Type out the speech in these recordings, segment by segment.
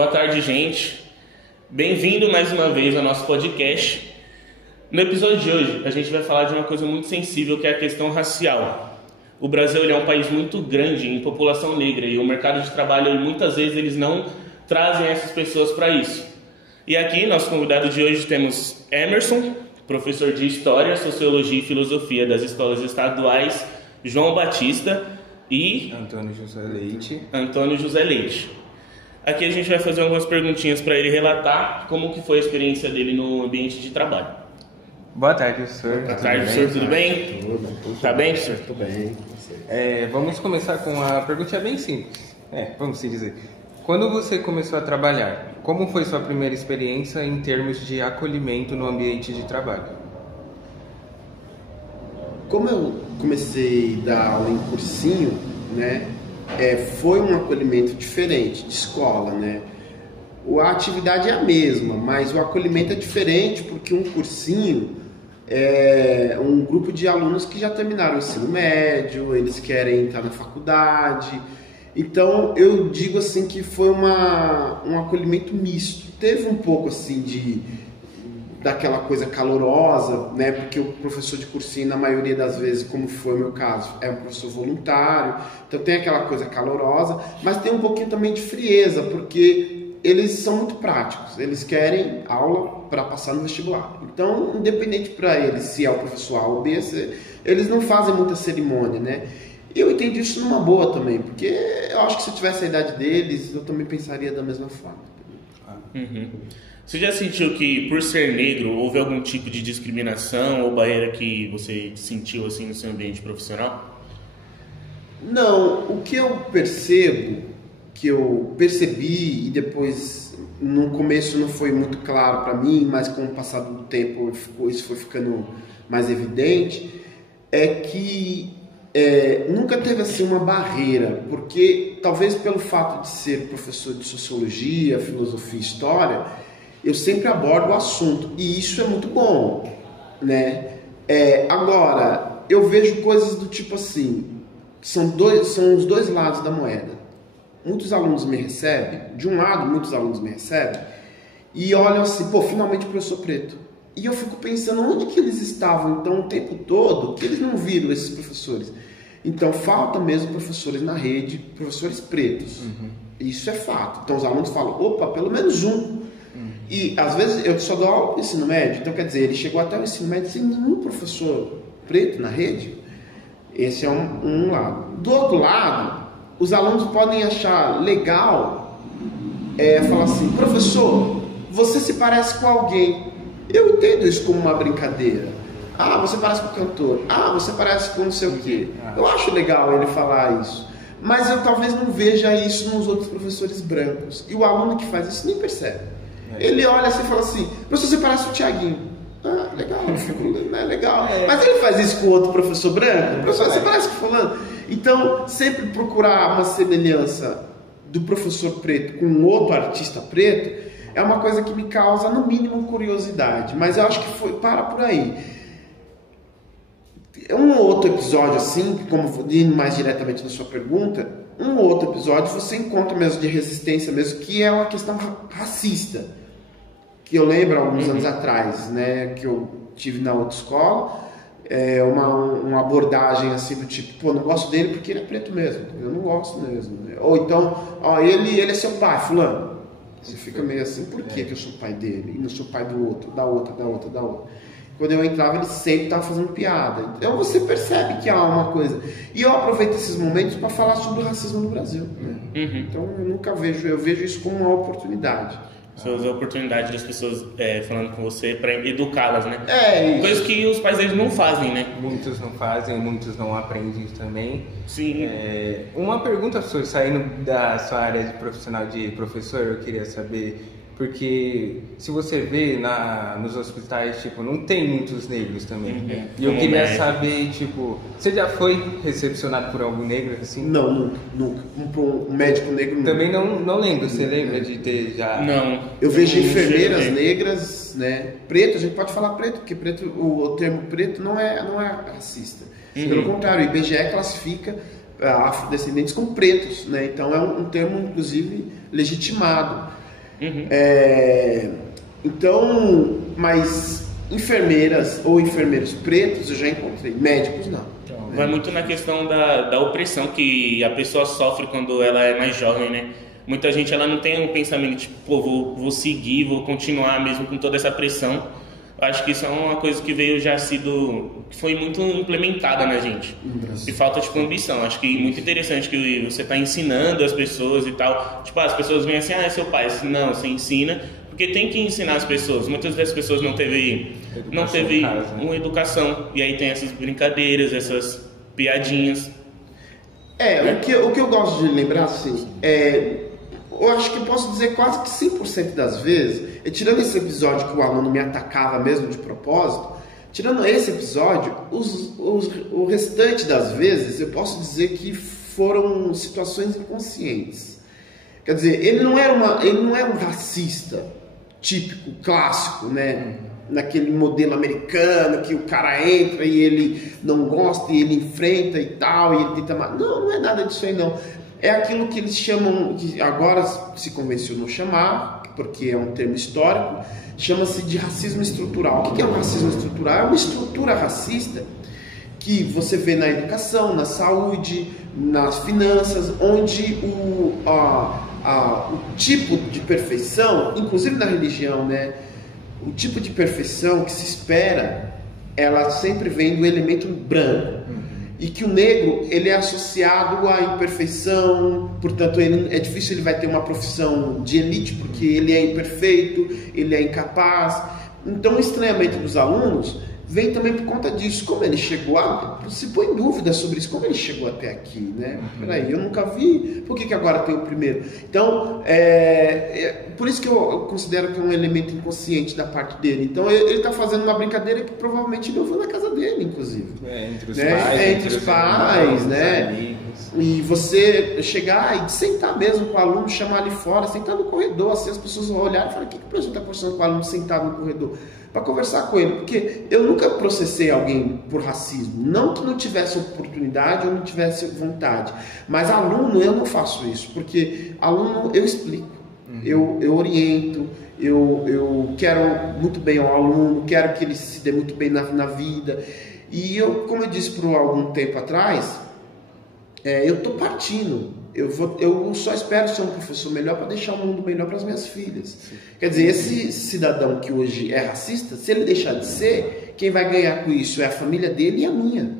Boa tarde, gente. Bem-vindo mais uma vez ao nosso podcast. No episódio de hoje, a gente vai falar de uma coisa muito sensível, que é a questão racial. O Brasil é um país muito grande em população negra e o mercado de trabalho, muitas vezes, eles não trazem essas pessoas para isso. E aqui, nosso convidado de hoje, temos Emerson, professor de História, Sociologia e Filosofia das Escolas Estaduais João Batista e Antônio José Leite. Aqui a gente vai fazer algumas perguntinhas para ele relatar como que foi a experiência dele no ambiente de trabalho. Boa tarde, professor. Boa tarde, professor. Tudo bem? Tudo. Tá bem, professor? Tudo bem. Vamos começar com uma pergunta bem simples. Vamos se dizer. Quando você começou a trabalhar, como foi sua primeira experiência em termos de acolhimento no ambiente de trabalho? Como eu comecei a dar aula em cursinho, né, foi um acolhimento diferente de escola, né? A atividade é a mesma, mas o acolhimento é diferente porque um cursinho é um grupo de alunos que já terminaram o ensino médio, eles querem entrar na faculdade. Então eu digo assim que foi um acolhimento misto. Teve um pouco assim daquela coisa calorosa, né? Porque o professor de cursinho, na maioria das vezes, como foi o meu caso, é um professor voluntário, então tem aquela coisa calorosa, mas tem um pouquinho também de frieza, porque eles são muito práticos, eles querem aula para passar no vestibular. Então, independente para eles se é o professor A ou B, eles não fazem muita cerimônia, né? E eu entendi isso numa boa também, porque eu acho que se eu tivesse a idade deles, eu também pensaria da mesma forma. Uhum. Você já sentiu que, por ser negro, houve algum tipo de discriminação ou barreira que você sentiu assim no seu ambiente profissional? Não, o que eu percebo, que eu percebi e depois no começo não foi muito claro para mim, mas com o passar do tempo isso foi ficando mais evidente, é que nunca teve assim uma barreira, porque talvez pelo fato de ser professor de Sociologia, Filosofia e História, eu sempre abordo o assunto, e isso é muito bom, né? Agora, eu vejo coisas do tipo assim, são os dois lados da moeda. Muitos alunos me recebem, de um lado, muitos alunos me recebem, e olham assim, pô, finalmente professor preto. E eu fico pensando, onde que eles estavam, então, o tempo todo, que eles não viram esses professores? Então, falta mesmo professores na rede, professores pretos. Uhum. Isso é fato. Então, os alunos falam, opa, pelo menos um. E às vezes eu só dou aula no ensino médio, então quer dizer, ele chegou até o ensino médio sem nenhum professor preto na rede. Esse é um lado. Do outro lado, os alunos podem achar legal falar assim, professor, você se parece com alguém. Eu entendo isso como uma brincadeira. Ah, você parece com o cantor. Ah, você parece com não sei o quê. Eu acho legal ele falar isso. Mas eu talvez não veja isso nos outros professores brancos. E o aluno que faz isso nem percebe. Ele olha assim e fala assim, professor, você parece o Tiaguinho. Ah, legal, né? Legal. Mas ele faz isso com outro professor branco? Professor, você parece com fulano? Então, sempre procurar uma semelhança do professor preto com outro artista preto é uma coisa que me causa, no mínimo, curiosidade. Mas eu acho que para por aí. Um outro episódio assim, como indo mais diretamente na sua pergunta, um outro episódio você encontra mesmo de resistência mesmo, que é uma questão racista. Que eu lembro alguns anos atrás, né, que eu tive na outra escola, uma abordagem assim do tipo, pô, não gosto dele porque ele é preto mesmo, eu não gosto mesmo. Ou então, ele é seu pai, fulano. Você fica meio assim, por que eu sou pai dele? E não sou pai do outro, da outra. Quando eu entrava, ele sempre estava fazendo piada. Então você percebe que há uma coisa. E eu aproveito esses momentos para falar sobre o racismo no Brasil. Né? Uhum. Então eu vejo isso como uma oportunidade. Você usa a oportunidade das pessoas falando com você para educá-las, né? Isso. Coisas que os pais deles não fazem, né? Muitos não fazem, muitos não aprendem também. Sim. Uma pergunta, professor, saindo da sua área de profissional de professor, eu queria saber, porque se você vê nos hospitais, tipo, não tem muitos negros também. Uhum. E eu queria saber, tipo, você já foi recepcionado por algum negro assim? Não, nunca. Um médico negro nunca. Também não lembro, você lembra de ter já... Não. Eu vejo enfermeiras negras, né? Preto, a gente pode falar preto, porque preto, o termo preto não é racista. Uhum. Pelo contrário, o IBGE classifica afrodescendentes como pretos, né? Então é um termo, inclusive, legitimado. Então, mas enfermeiras ou enfermeiros pretos eu já encontrei, médicos não. Vai muito na questão da opressão que a pessoa sofre quando ela é mais jovem, né? Muita gente ela não tem um pensamento tipo, pô, vou seguir, vou continuar mesmo com toda essa pressão. Eu acho que isso é uma coisa que que foi muito implementada na gente. E falta tipo ambição. Acho que muito interessante que você está ensinando as pessoas e tal. Tipo, as pessoas vêm assim, é seu pai. Não, você ensina, porque tem que ensinar as pessoas. Muitas das pessoas não teve uma educação. E aí tem essas brincadeiras, essas piadinhas. O que eu gosto de lembrar, assim, eu acho que eu posso dizer quase que 100% das vezes, tirando esse episódio que o aluno me atacava mesmo de propósito, tirando esse episódio, o restante das vezes eu posso dizer que foram situações inconscientes. Quer dizer, ele não era um racista típico, clássico, né? Naquele modelo americano que o cara entra e ele não gosta e ele enfrenta e tal, e ele tenta... Não é nada disso aí não. É aquilo que eles chamam, que agora se convencionou chamar, porque é um termo histórico, chama-se de racismo estrutural. O que é o racismo estrutural? É uma estrutura racista que você vê na educação, na saúde, nas finanças, onde o tipo de perfeição, inclusive na religião, né? O tipo de perfeição que se espera, ela sempre vem do elemento branco. E que o negro, ele é associado à imperfeição, portanto, é difícil ele vai ter uma profissão de elite, porque ele é imperfeito, ele é incapaz. Então, o estranhamento dos alunos vem também por conta disso. Como ele chegou se põe dúvida sobre isso, como ele chegou até aqui, né? Peraí, eu nunca vi, por que agora tem o primeiro? Então, por isso que eu considero que é um elemento inconsciente da parte dele. Então, ele está fazendo uma brincadeira que provavelmente ele ouviu na casa dele, inclusive. Entre os né? pais, entre os pais, né? Amigos. E você chegar e sentar mesmo com o aluno, chamar ali fora, sentar no corredor, assim as pessoas vão olhar e falar: o que o professor está conversando com o aluno sentado no corredor? Para conversar com ele, porque eu nunca processei alguém por racismo, não que não tivesse oportunidade ou não tivesse vontade, mas aluno eu não faço isso, porque aluno eu explico, eu oriento, eu quero muito bem ao aluno, quero que ele se dê muito bem na vida, e eu, como eu disse por algum tempo atrás, eu estou partindo. Eu só espero ser um professor melhor para deixar o mundo melhor para as minhas filhas. Sim. Quer dizer, esse cidadão que hoje é racista, se ele deixar de ser, quem vai ganhar com isso é a família dele e a minha.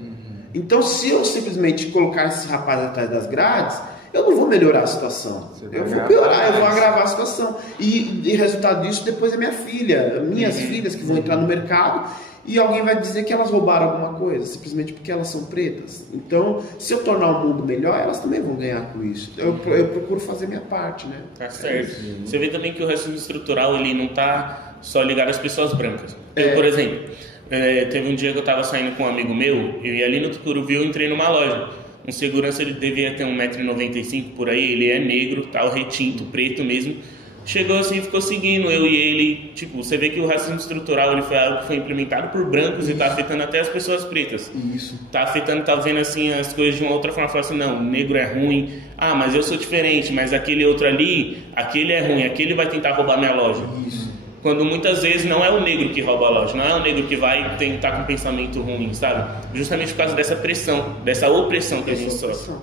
Então, se eu simplesmente colocar esse rapaz atrás das grades, eu não vou melhorar a situação. Eu vou piorar, eu vou agravar a situação. E resultado disso, depois é minha filha, minhas filhas que vão entrar no mercado. E alguém vai dizer que elas roubaram alguma coisa, simplesmente porque elas são pretas. Então, se eu tornar o mundo melhor, elas também vão ganhar com isso. Eu procuro fazer minha parte, né? Tá certo. Você vê também que o racismo estrutural, ele não tá só ligado às pessoas brancas. Eu, por exemplo, teve um dia que eu tava saindo com um amigo meu, e ali no Tucuruvi eu entrei numa loja. Um segurança, ele devia ter 1,95 m por aí, ele é negro, tal, retinto, preto mesmo. Chegou assim e ficou seguindo eu e ele. Tipo, você vê que o racismo estrutural ele foi algo que foi implementado por brancos e tá afetando até as pessoas pretas. Isso. Tá afetando, tá vendo assim as coisas de uma outra forma. Fala assim, não, negro é ruim. Ah, mas eu sou diferente, mas aquele outro ali, aquele é ruim, aquele vai tentar roubar minha loja. Isso. Quando muitas vezes não é o negro que rouba a loja, não é o negro que vai tentar com pensamento ruim, sabe? Justamente por causa dessa pressão, dessa opressão que a gente sofre.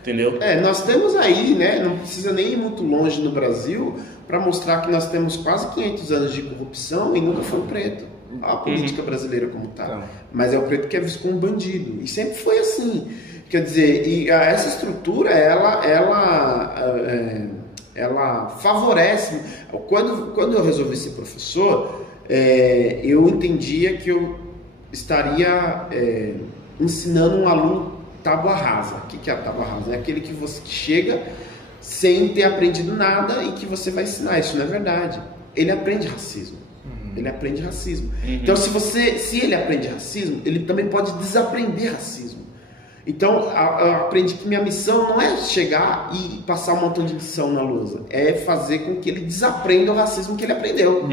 Entendeu? Nós temos aí, né, não precisa nem ir muito longe no Brasil para mostrar que nós temos quase 500 anos de corrupção e nunca foi o preto. Olha a política brasileira como está. Mas é o preto que é visto como bandido. E sempre foi assim. Quer dizer, essa estrutura, ela favorece. Quando eu resolvi ser professor, eu entendia que eu estaria ensinando um aluno tábua rasa. O que é a tábua rasa? É aquele que você chega sem ter aprendido nada e que você vai ensinar. Isso não é verdade. Ele aprende racismo. Ele aprende racismo. Então, se ele aprende racismo, ele também pode desaprender racismo. Então, eu aprendi que minha missão não é chegar e passar um montão de lição na lousa. É fazer com que ele desaprenda o racismo que ele aprendeu.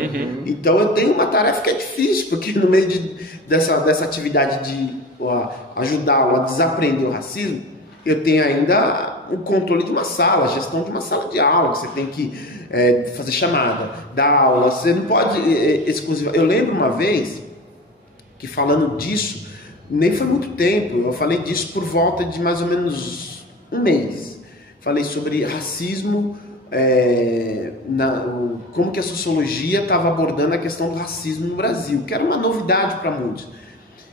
Então, eu tenho uma tarefa que é difícil, porque no meio dessa atividade de ajudá-lo a desaprender o racismo, eu tenho ainda o controle de uma sala, a gestão de uma sala de aula, que você tem que fazer chamada, dar aula, você não pode exclusiva. Eu lembro uma vez que falando disso, nem foi muito tempo, eu falei disso por volta de mais ou menos um mês. Falei sobre racismo, como que a sociologia estava abordando a questão do racismo no Brasil, que era uma novidade para muitos.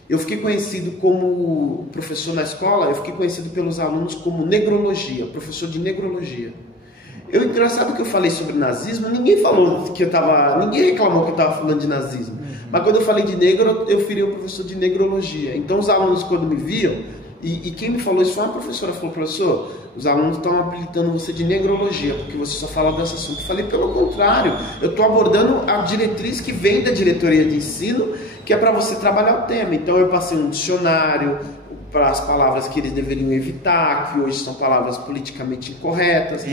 Eu fiquei conhecido como professor na escola, eu fiquei conhecido pelos alunos como negrologia, professor de negrologia. Engraçado que eu falei sobre nazismo, ninguém reclamou que eu estava falando de nazismo. Mas quando eu falei de negro, eu virei o professor de negrologia. Então os alunos, quando me viam, e quem me falou isso foi uma professora, falou: professor, os alunos estão habilitando você de negrologia, porque você só fala desse assunto. Eu falei: pelo contrário, eu estou abordando a diretriz que vem da diretoria de ensino, que é para você trabalhar o tema. Então eu passei um dicionário para as palavras que eles deveriam evitar, que hoje são palavras politicamente incorretas.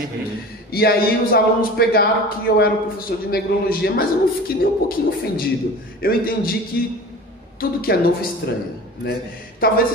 E aí os alunos pegaram que eu era o professor de negrologia, mas eu não fiquei nem um pouquinho ofendido. Eu entendi que tudo que é novo estranha, né? Talvez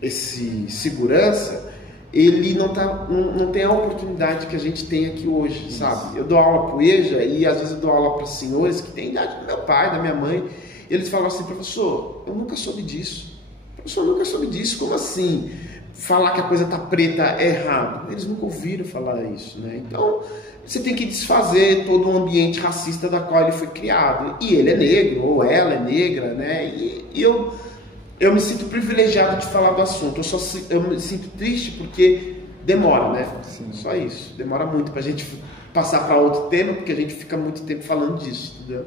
esse segurança, ele não tem a oportunidade que a gente tem aqui hoje, sabe? Eu dou aula para o EJA e às vezes eu dou aula para senhores que têm a idade do meu pai, da minha mãe, e eles falam assim: professor, eu nunca soube disso. Professor, eu nunca soube disso. Como assim? Falar que a coisa está preta é errado. Eles nunca ouviram falar isso, né? Então, você tem que desfazer todo o ambiente racista da qual ele foi criado. E ele é negro, ou ela é negra, né? E eu me sinto privilegiado de falar do assunto. Eu me sinto triste porque demora, né? Sim. Só isso. Demora muito pra gente passar para outro tema, porque a gente fica muito tempo falando disso, entendeu?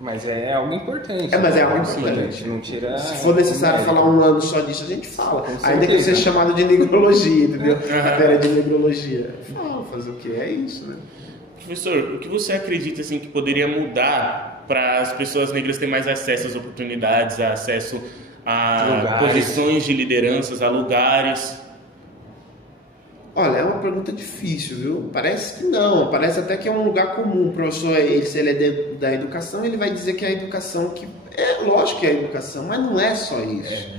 Mas é algo importante. Mas é algo importante. Não tira. Se for necessário falar um ano só disso, a gente fala. Ainda que eu seja chamado de negrologia, entendeu? Matéria de negrologia. Fala, fazer o quê? É isso, né? Professor, o que você acredita assim, que poderia mudar para as pessoas negras terem mais acesso às oportunidades, acesso a posições de lideranças, a lugares? Olha, é uma pergunta difícil, viu? Parece que não, parece até que é um lugar comum. O professor, se ele é da educação, ele vai dizer que é a educação que... É lógico que é a educação, mas não é só isso.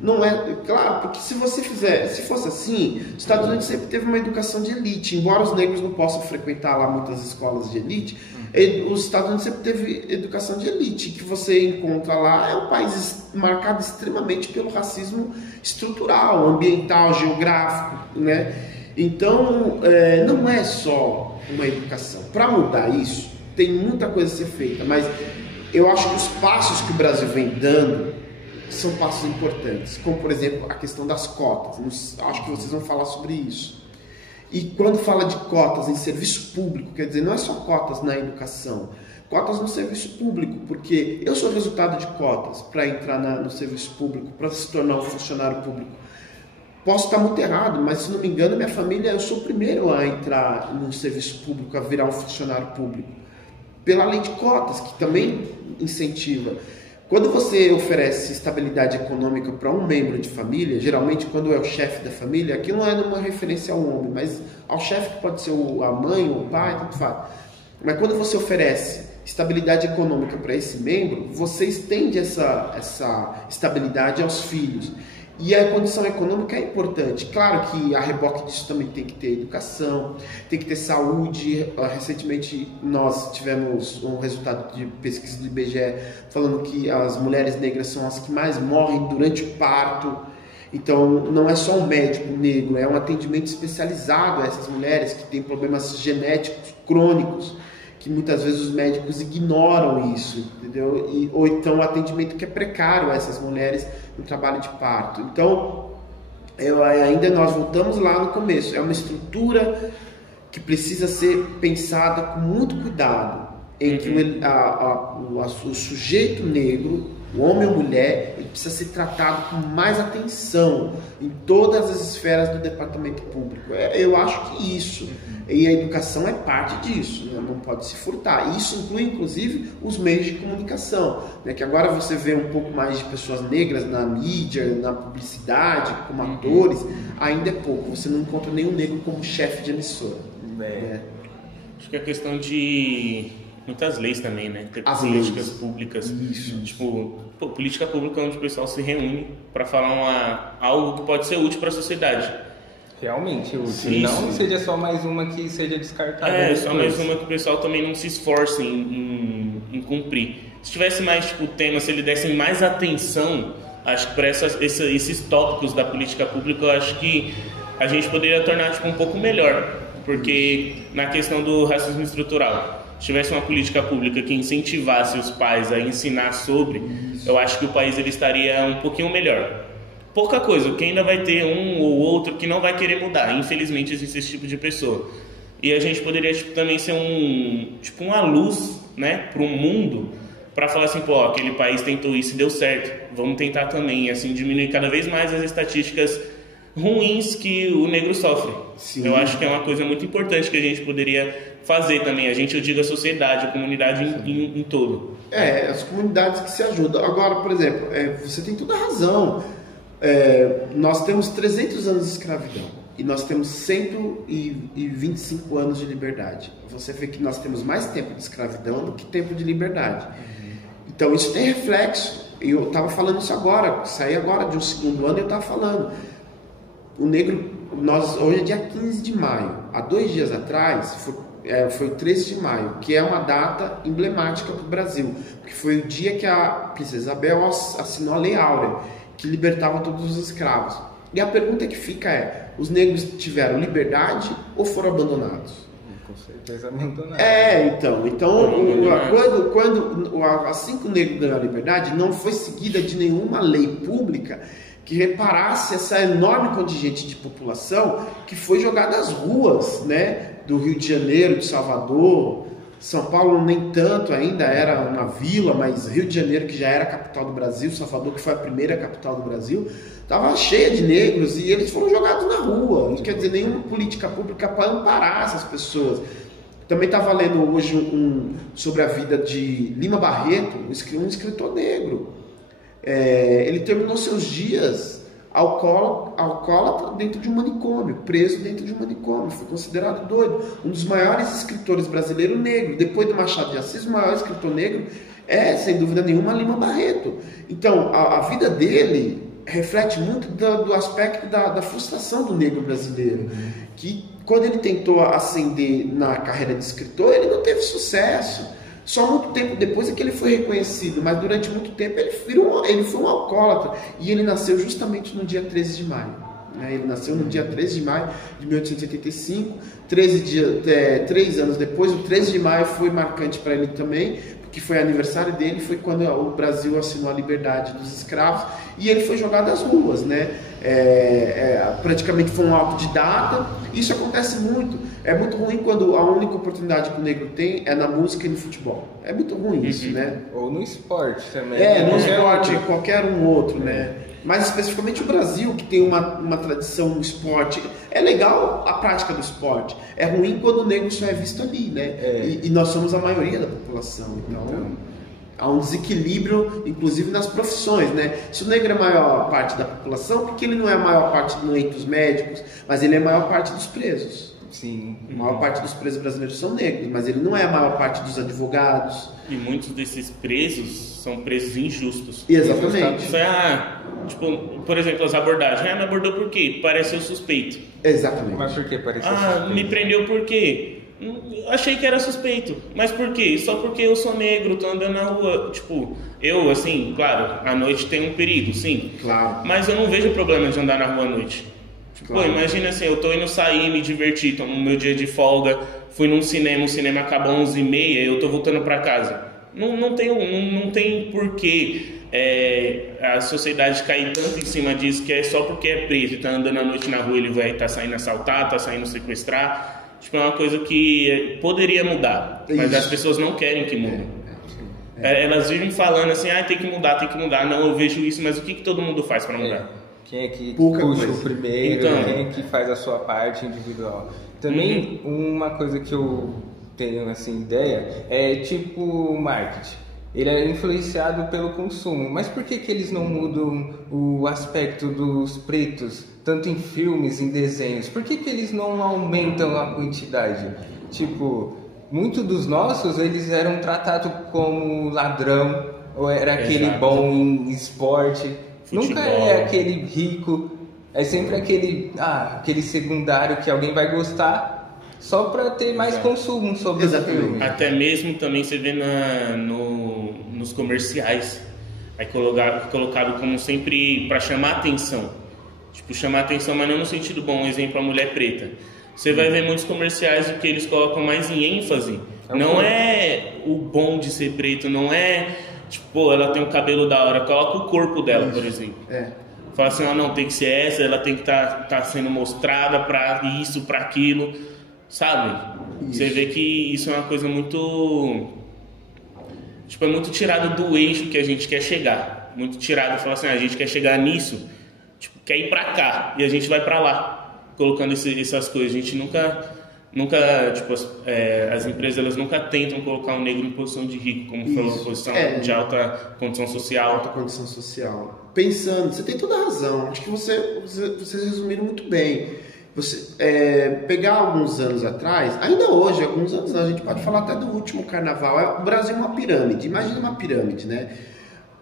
Não é, claro, porque se fosse assim, os Estados Unidos sempre teve uma educação de elite, embora os negros não possam frequentar lá muitas escolas de elite, os Estados Unidos sempre teve educação de elite, que você encontra lá, é um país marcado extremamente pelo racismo estrutural, ambiental, geográfico, né? Então, não é só uma educação. Para mudar isso, tem muita coisa a ser feita, mas eu acho que os passos que o Brasil vem dando são passos importantes, como por exemplo a questão das cotas. Acho que vocês vão falar sobre isso. E quando fala de cotas em serviço público, quer dizer, não é só cotas na educação, cotas no serviço público, porque eu sou resultado de cotas para entrar no serviço público, para se tornar um funcionário público. Posso estar muito errado, mas se não me engano, minha família, eu sou o primeiro a entrar no serviço público, a virar um funcionário público, pela lei de cotas, que também incentiva. Quando você oferece estabilidade econômica para um membro de família, geralmente quando é o chefe da família, aquilo não é uma referência ao homem, mas ao chefe que pode ser a mãe ou o pai, tanto faz. Mas quando você oferece estabilidade econômica para esse membro, você estende essa estabilidade aos filhos. E a condição econômica é importante. Claro que a reboque disso também tem que ter educação, tem que ter saúde. Recentemente nós tivemos um resultado de pesquisa do IBGE falando que as mulheres negras são as que mais morrem durante o parto. Então não é só um médico negro, é um atendimento especializado a essas mulheres que têm problemas genéticos crônicos, que muitas vezes os médicos ignoram isso, entendeu? Ou então o atendimento que é precário a essas mulheres no trabalho de parto. Então, ainda nós voltamos lá no começo, é uma estrutura que precisa ser pensada com muito cuidado, em que o sujeito negro, o homem ou mulher, ele precisa ser tratado com mais atenção em todas as esferas do departamento público. Eu acho que isso, e a educação é parte disso, né? Não pode se furtar. Isso inclui, inclusive, os meios de comunicação, né? Que agora você vê um pouco mais de pessoas negras na mídia, na publicidade, como atores, ainda é pouco. Você não encontra nenhum negro como chefe de emissora. Acho que é questão de muitas leis também, né? Ter as políticas leis públicas. Isso. Tipo, política pública onde o pessoal se reúne para falar algo que pode ser útil para a sociedade. realmente útil. Sim, não sim. seja só mais uma que seja descartada. Só mais uma que o pessoal também não se esforce em cumprir. Se tivesse mais tipo, tema, se ele desse mais atenção, acho que para esses tópicos da política pública, eu acho que a gente poderia tornar tipo, um pouco melhor. Porque na questão do racismo estrutural, se tivesse uma política pública que incentivasse os pais a ensinar sobre, eu acho que o país ele estaria um pouquinho melhor. Pouca coisa, porque ainda vai ter um ou outro que não vai querer mudar. Infelizmente existe esse tipo de pessoa. E a gente poderia tipo, também ser uma luz, né, para o mundo, para falar assim, pô, aquele país tentou isso e deu certo. Vamos tentar também, assim, diminuir cada vez mais as estatísticas ruins que o negro sofre. Sim. Eu acho que é uma coisa muito importante que a gente poderia fazer também. A gente, eu digo a sociedade, a comunidade em todo. As comunidades que se ajudam. Agora, por exemplo, você tem toda a razão. Nós temos 300 anos de escravidão e nós temos 125 anos de liberdade. Você vê que nós temos mais tempo de escravidão do que tempo de liberdade. Então isso tem reflexo. Eu estava falando isso agora, saí agora de um segundo ano e eu estava falando. O negro, hoje é dia 15 de maio. Há 2 dias atrás foi 13 de maio, que é uma data emblemática para o Brasil, porque foi o dia que a Princesa Isabel assinou a Lei Áurea, que libertava todos os escravos. E a pergunta que fica é: os negros tiveram liberdade ou foram abandonados? Com certeza abandonados. Assim que o negro ganhou a liberdade, não foi seguida de nenhuma lei pública que reparasse essa enorme contingente de população que foi jogada às ruas, né, do Rio de Janeiro, de Salvador. São Paulo nem tanto ainda, era uma vila, mas Rio de Janeiro, que já era a capital do Brasil, Salvador, que foi a primeira capital do Brasil, estava cheia de negros e eles foram jogados na rua. Não quer dizer nenhuma política pública para amparar essas pessoas. Também estava lendo hoje sobre a vida de Lima Barreto, um escritor negro. Ele terminou seus dias alcoólatra dentro de um manicômio, preso dentro de um manicômio, foi considerado doido. Um dos maiores escritores brasileiros negro, depois do Machado de Assis, o maior escritor negro sem dúvida nenhuma, Lima Barreto. Então, a vida dele reflete muito do aspecto da frustração do negro brasileiro, que quando ele tentou ascender na carreira de escritor, ele não teve sucesso. Só muito tempo depois é que ele foi reconhecido, mas durante muito tempo ele foi um alcoólatra. E ele nasceu justamente no dia 13 de maio. Ele nasceu no dia 13 de maio de 1885, 3 anos depois. O 13 de maio foi marcante para ele também, porque foi aniversário dele, foi quando o Brasil assinou a liberdade dos escravos, e ele foi jogado às ruas, né? Praticamente foi um autodidata. Isso acontece muito. É muito ruim quando a única oportunidade que o negro tem é na música e no futebol. É muito ruim isso, né? Ou no esporte também. No esporte, qualquer um outro, né? Mas especificamente o Brasil, que tem uma tradição no esporte. É legal a prática do esporte. É ruim quando o negro só é visto ali, né? E nós somos a maioria da população. Então, há um desequilíbrio, inclusive nas profissões, né? Se o negro é a maior parte da população, porque ele não é a maior parte dos médicos, mas ele é a maior parte dos presos. Sim. A maior parte dos presos brasileiros são negros, mas ele não é a maior parte dos advogados. E muitos desses presos são presos injustos. Exatamente. Isso por exemplo, as abordagens. Me abordou por quê? Pareceu suspeito. Exatamente. Mas por que pareceu suspeito? Me prendeu por quê? Achei que era suspeito. Mas por quê? Só porque eu sou negro, tô andando na rua. Eu, assim, claro, à noite tem um perigo, sim. Claro. Mas eu não vejo problema de andar na rua à noite. Claro. Imagina assim, eu tô indo sair, me divertir, tô no meu dia de folga, fui num cinema, o cinema acabou 11h30, eu tô voltando pra casa. Não tem porquê a sociedade cair tanto em cima disso, que é só porque é preso e tá andando à noite na rua, ele vai estar saindo assaltar, tá saindo sequestrar. É uma coisa que poderia mudar, mas as pessoas não querem que mude. Elas vivem falando assim, tem que mudar. Não, eu vejo isso, mas o que todo mundo faz para mudar? Quem é que puxa o primeiro, quem é que faz a sua parte individual. Também uma coisa que eu tenho assim, ideia é tipo marketing. Ele é influenciado pelo consumo, mas por que eles não mudam o aspecto dos pretos, tanto em filmes, em desenhos? Por que eles não aumentam a quantidade? Muitos dos nossos, eles eram tratados como ladrão, ou era aquele bom em esporte. Futebol. Nunca é aquele rico é sempre aquele secundário que alguém vai gostar só para ter mais consumo sobre o filme. Até mesmo também você vê nos comerciais, aí colocado como sempre para chamar atenção. Tipo, chamar atenção, mas não no sentido bom, um exemplo, a mulher preta. Você vai ver muitos comerciais o que eles colocam mais em ênfase. Não é o bom de ser preto, não é, tipo, pô, ela tem um cabelo da hora, coloca o corpo dela, por exemplo. Fala assim, não, tem que ser essa, ela tem que tá sendo mostrada pra isso, pra aquilo, sabe? Isso. Você vê que isso é uma coisa muito... Tipo, é muito tirado do eixo que a gente quer chegar. Muito tirado, fala assim, a gente quer chegar nisso, tipo, quer ir pra cá, e a gente vai pra lá. Colocando essas coisas, a gente nunca tipo, as empresas elas nunca tentam colocar um negro em posição de rico, como falou, posição de alta condição social. Alta condição social. Pensando, você tem toda a razão, acho que vocês resumiram muito bem. Você pegar alguns anos atrás, ainda hoje, alguns anos, a gente pode falar até do último carnaval, o Brasil é uma pirâmide, imagina uma pirâmide, né?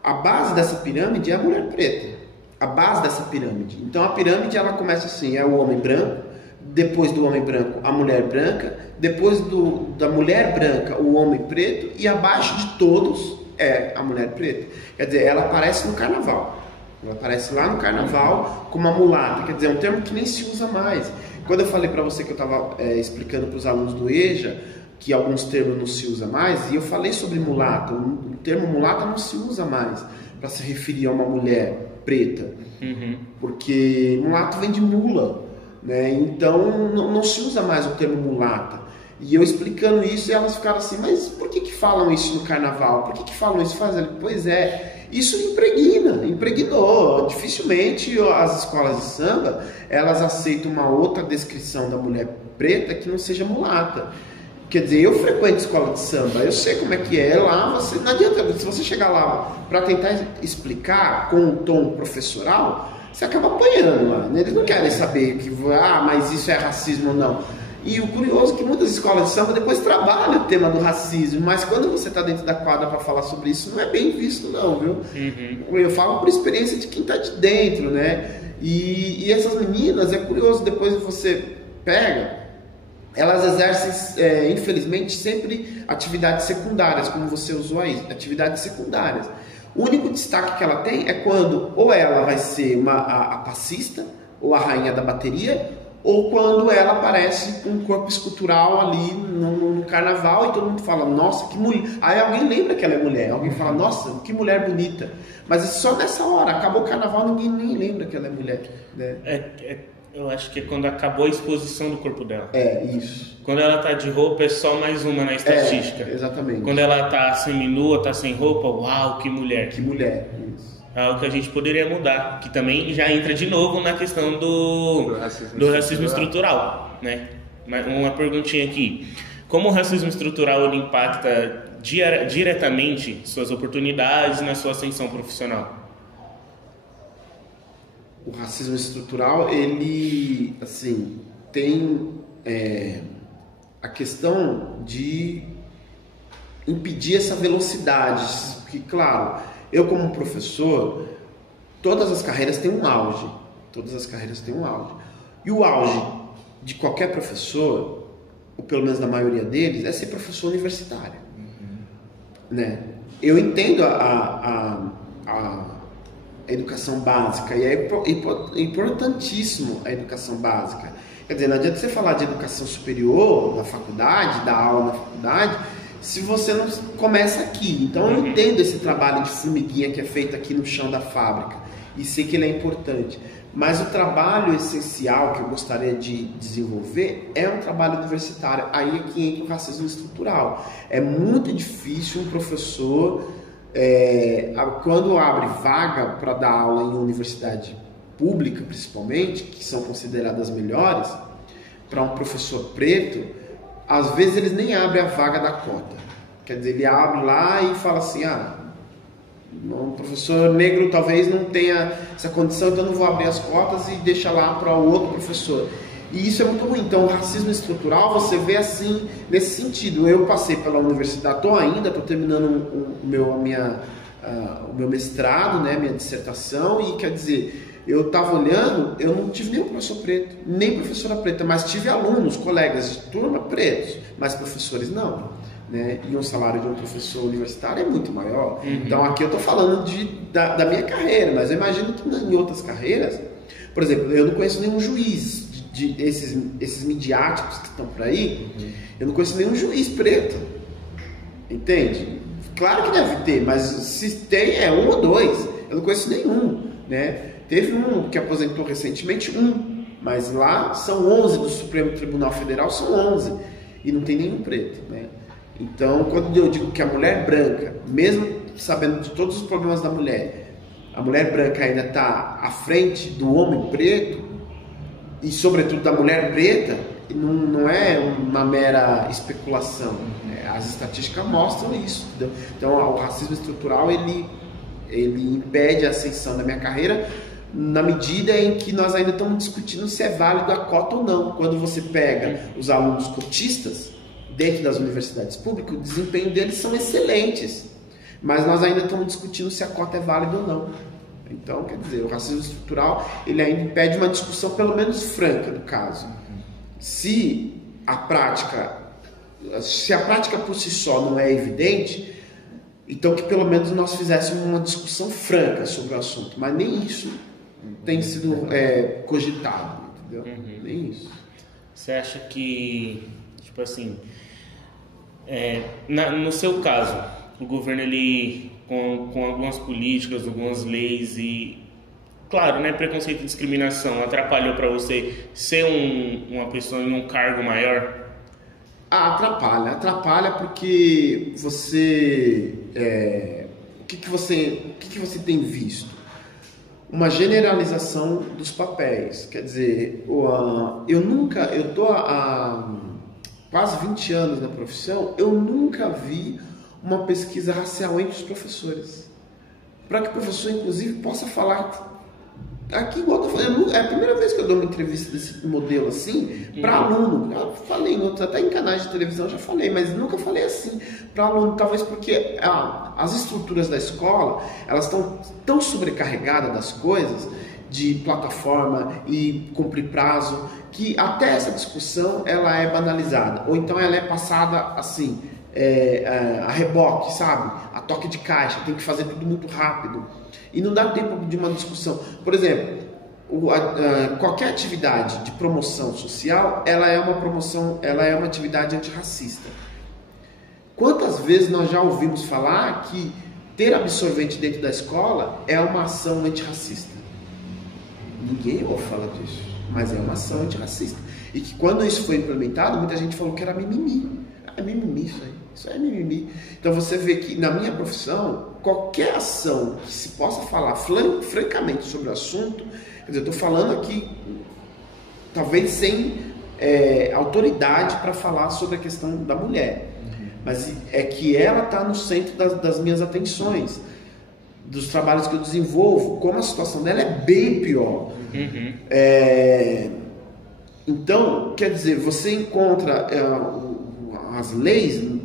A base dessa pirâmide é a mulher preta. A base dessa pirâmide. Então a pirâmide ela começa assim, é o homem branco, depois do homem branco a mulher branca, depois da mulher branca o homem preto e abaixo de todos é a mulher preta. Quer dizer, ela aparece no carnaval. Ela aparece lá no carnaval como uma mulata, quer dizer, é um termo que nem se usa mais. Quando eu falei para você que eu estava explicando para os alunos do EJA que alguns termos não se usa mais, e eu falei sobre mulata, o termo mulata não se usa mais para se referir a uma mulher preta, porque mulato vem de mula, né? Então não se usa mais o termo mulata. E eu explicando isso, e elas ficaram assim, mas por que falam isso no carnaval? Por que falam isso? Pois é, isso impregnou. Dificilmente as escolas de samba, elas aceitam uma outra descrição da mulher preta que não seja mulata. Quer dizer, eu frequento escola de samba, eu sei como é que é lá, não adianta, se você chegar lá para tentar explicar com um tom professoral, você acaba apanhando lá, né? Eles não querem saber mas isso é racismo ou não. E o curioso é que muitas escolas de samba depois trabalham o tema do racismo, mas quando você está dentro da quadra para falar sobre isso, não é bem visto não, viu? Eu falo por experiência de quem está de dentro, né? E essas meninas, é curioso, depois você pega... Elas exercem, infelizmente, sempre atividades secundárias, como você usou aí, atividades secundárias. O único destaque que ela tem é quando ou ela vai ser a passista, ou a rainha da bateria, ou quando ela aparece com um corpo escultural ali no carnaval e todo mundo fala, nossa, que mulher. Aí alguém lembra que ela é mulher, alguém fala, nossa, que mulher bonita. Mas só nessa hora, acabou o carnaval, ninguém nem lembra que ela é mulher, né? Eu acho que é quando acabou a exposição do corpo dela. Isso. Quando ela tá de roupa é só mais uma na estatística. Exatamente. Quando ela tá seminua, tá sem roupa, uau, que mulher. Que mulher, isso. É algo que a gente poderia mudar, que também já entra de novo na questão do racismo estrutural, né? Uma perguntinha aqui. Como o racismo estrutural ele impacta diretamente suas oportunidades na sua ascensão profissional? O racismo estrutural, ele, assim, tem a questão de impedir essa velocidade. Porque, claro, eu como professor, todas as carreiras têm um auge. Todas as carreiras têm um auge. E o auge de qualquer professor, ou pelo menos da maioria deles, é ser professor universitário. Né? Eu entendo a educação básica, e é importantíssimo a educação básica. Quer dizer, não adianta você falar de educação superior na faculdade, dar aula na faculdade, se você não começa aqui. Então eu entendo esse trabalho de formiguinha que é feito aqui no chão da fábrica, e sei que ele é importante. Mas o trabalho essencial que eu gostaria de desenvolver é um trabalho universitário. Aí é que entra o racismo estrutural. É muito difícil um professor... quando abre vaga para dar aula em universidade pública, principalmente, que são consideradas melhores, para um professor preto, às vezes eles nem abrem a vaga da cota. Quer dizer, ele abre lá e fala assim, um professor negro talvez não tenha essa condição, então não vou abrir as cotas e deixa lá para o outro professor. E isso é muito ruim. Então, o racismo estrutural, você vê assim, nesse sentido. Eu passei pela universidade, estou terminando o meu mestrado, né, minha dissertação, e quer dizer, eu estava olhando, eu não tive nenhum professor preto, nem professora preta, mas tive alunos, colegas de turma pretos, mas professores não, né? E um salário de um professor universitário é muito maior. Então aqui eu estou falando da minha carreira, mas eu imagino que em outras carreiras, por exemplo, eu não conheço nenhum juiz esses midiáticos que estão por aí, eu não conheço nenhum juiz preto, entende? Claro que deve ter, mas se tem é um ou dois, eu não conheço nenhum, né? Teve um que aposentou recentemente, mas lá são 11 do Supremo Tribunal Federal, são 11, e não tem nenhum preto, né? Então, quando eu digo que a mulher branca, mesmo sabendo de todos os problemas da mulher, a mulher branca ainda está à frente do homem preto, e sobretudo da mulher preta, não é uma mera especulação, né? As estatísticas mostram isso, entendeu? Então, o racismo estrutural, ele impede a ascensão da minha carreira, na medida em que nós ainda estamos discutindo se é válido a cota ou não. Quando você pega os alunos cotistas dentro das universidades públicas, o desempenho deles são excelentes, mas nós ainda estamos discutindo se a cota é válida ou não. Então, quer dizer, o racismo estrutural, ele ainda impede uma discussão pelo menos franca do caso. Se a prática por si só não é evidente, então que pelo menos nós fizéssemos uma discussão franca sobre o assunto, mas nem isso tem sido cogitado, entendeu? Nem isso. Você acha que, tipo assim, no seu caso, o governo, ele, com algumas políticas, algumas leis e, claro, né, preconceito e discriminação, atrapalhou para você ser uma pessoa em um cargo maior? Atrapalha porque você... o que você tem visto? Uma generalização dos papéis. Quer dizer, eu estou há quase 20 anos na profissão, eu nunca vi uma pesquisa racial entre os professores. Para que o professor, inclusive, possa falar aqui, igual eu tô falando, é a primeira vez que eu dou uma entrevista desse modelo assim, para aluno. Já falei em outros, até em canais de televisão já falei, mas nunca falei assim para aluno, talvez porque as estruturas da escola, elas estão tão sobrecarregadas das coisas, de plataforma e cumprir prazo, que até essa discussão ela é banalizada, ou então ela é passada assim, a reboque, sabe? A toque de caixa, tem que fazer tudo muito rápido. E não dá tempo de uma discussão. Por exemplo, qualquer atividade de promoção social, ela é uma atividade antirracista. Quantas vezes nós já ouvimos falar que ter absorvente dentro da escola é uma ação antirracista? Ninguém ouve falar disso, mas é uma ação antirracista. E que quando isso foi implementado, muita gente falou que era mimimi. É mimimi isso aí. Isso é mimimi. Então você vê que na minha profissão, qualquer ação que se possa falar francamente sobre o assunto, quer dizer, eu estou falando aqui, talvez sem autoridade para falar sobre a questão da mulher, mas é que ela está no centro das minhas atenções, dos trabalhos que eu desenvolvo, como a situação dela é bem pior. Então, quer dizer, você encontra as leis,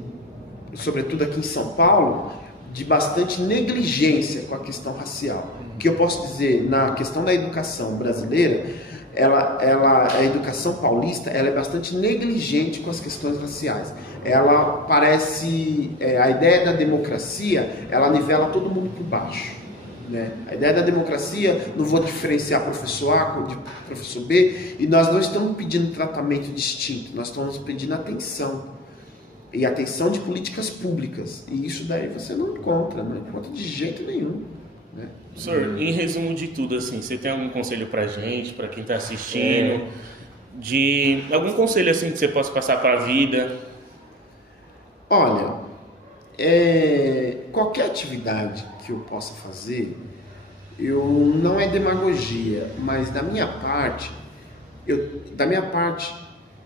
sobretudo aqui em São Paulo, de bastante negligência com a questão racial. O que eu posso dizer na questão da educação brasileira, a educação paulista, ela é bastante negligente com as questões raciais. Ela parece, a ideia da democracia, ela nivela todo mundo por baixo, né? A ideia da democracia, não vou diferenciar professor A de professor B, e nós não estamos pedindo tratamento distinto, nós estamos pedindo atenção. E atenção de políticas públicas. E isso daí você não encontra de jeito nenhum, né? Professor, em resumo de tudo, assim, você tem algum conselho pra gente, pra quem tá assistindo? Algum conselho assim que você possa passar para a vida? Olha, qualquer atividade que eu possa fazer, não é demagogia, mas da minha parte,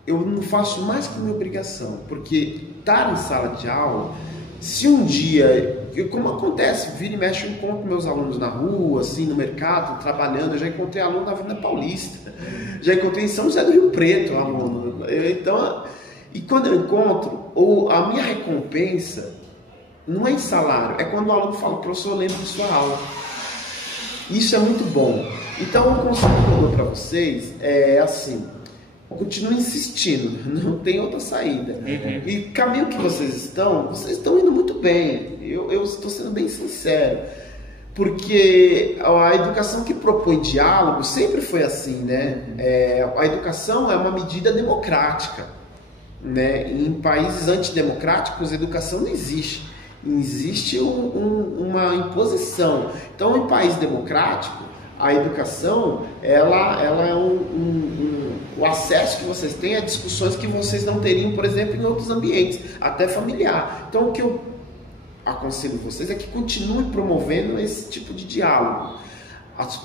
eu não faço mais que minha obrigação, porque estar em sala de aula, se um dia, como acontece, vira e mexe, eu encontro meus alunos na rua, assim, no mercado, trabalhando, eu já encontrei aluno na Avenida Paulista, já encontrei em São José do Rio Preto, aluno. Então, e quando eu encontro, a minha recompensa não é em salário, é quando o aluno fala, professor, eu lembro de sua aula. Isso é muito bom. Então, o conselho que eu dou para vocês é assim: continue insistindo, não tem outra saída. E o caminho que vocês estão indo muito bem. Eu estou sendo bem sincero, porque a educação que propõe diálogo sempre foi assim, né? A educação é uma medida democrática, né? Em países antidemocráticos, a educação não existe. Existe uma imposição. Então, em país democrático, a educação, ela é o acesso que vocês têm a discussões que vocês não teriam, por exemplo, em outros ambientes, até familiar. Então, o que eu aconselho vocês é que continuem promovendo esse tipo de diálogo.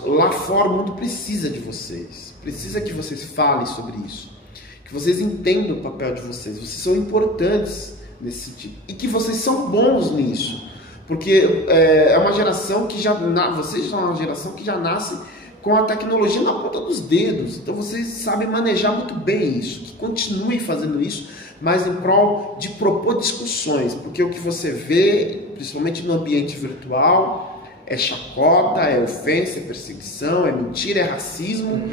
Lá fora, o mundo precisa de vocês. Precisa que vocês falem sobre isso. Que vocês entendam o papel de vocês. Vocês são importantes nesse sentido. E que vocês são bons nisso. Porque é uma geração que vocês são uma geração que já nasce com a tecnologia na ponta dos dedos. Então vocês sabem manejar muito bem isso. Que continuem fazendo isso, mas em prol de propor discussões. Porque o que você vê, principalmente no ambiente virtual, é chacota, é ofensa, é perseguição, é mentira, é racismo.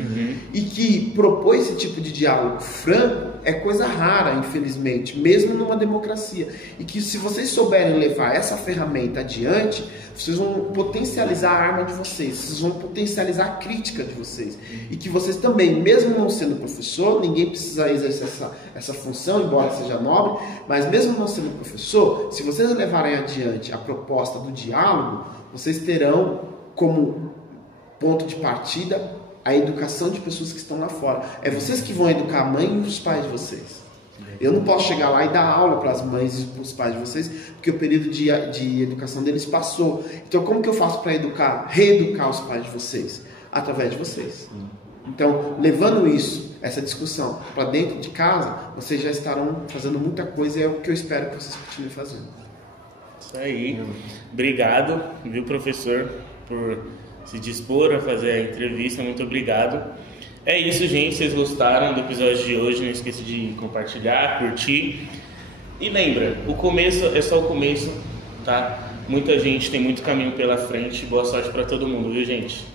E que propor esse tipo de diálogo franco é coisa rara, infelizmente, mesmo numa democracia. E que se vocês souberem levar essa ferramenta adiante, vocês vão potencializar a arma de vocês vão potencializar a crítica de vocês. E que vocês também, mesmo não sendo professor, ninguém precisa exercer essa função, embora seja nobre, mas mesmo não sendo professor, se vocês levarem adiante a proposta do diálogo, vocês terão como ponto de partida a educação de pessoas que estão lá fora. É vocês que vão educar a mãe e os pais de vocês. Eu não posso chegar lá e dar aula para as mães e para os pais de vocês, porque o período de educação deles passou. Então, como que eu faço para reeducar os pais de vocês? Através de vocês. Então, levando essa discussão para dentro de casa, vocês já estarão fazendo muita coisa e é o que eu espero que vocês continuem fazendo. Isso aí. Obrigado, viu, professor, por se dispor a fazer a entrevista. Muito obrigado. É isso, gente. Vocês gostaram do episódio de hoje? Não esqueça de compartilhar, curtir. E lembra, o começo é só o começo, tá? Muita gente tem muito caminho pela frente. Boa sorte para todo mundo, viu, gente?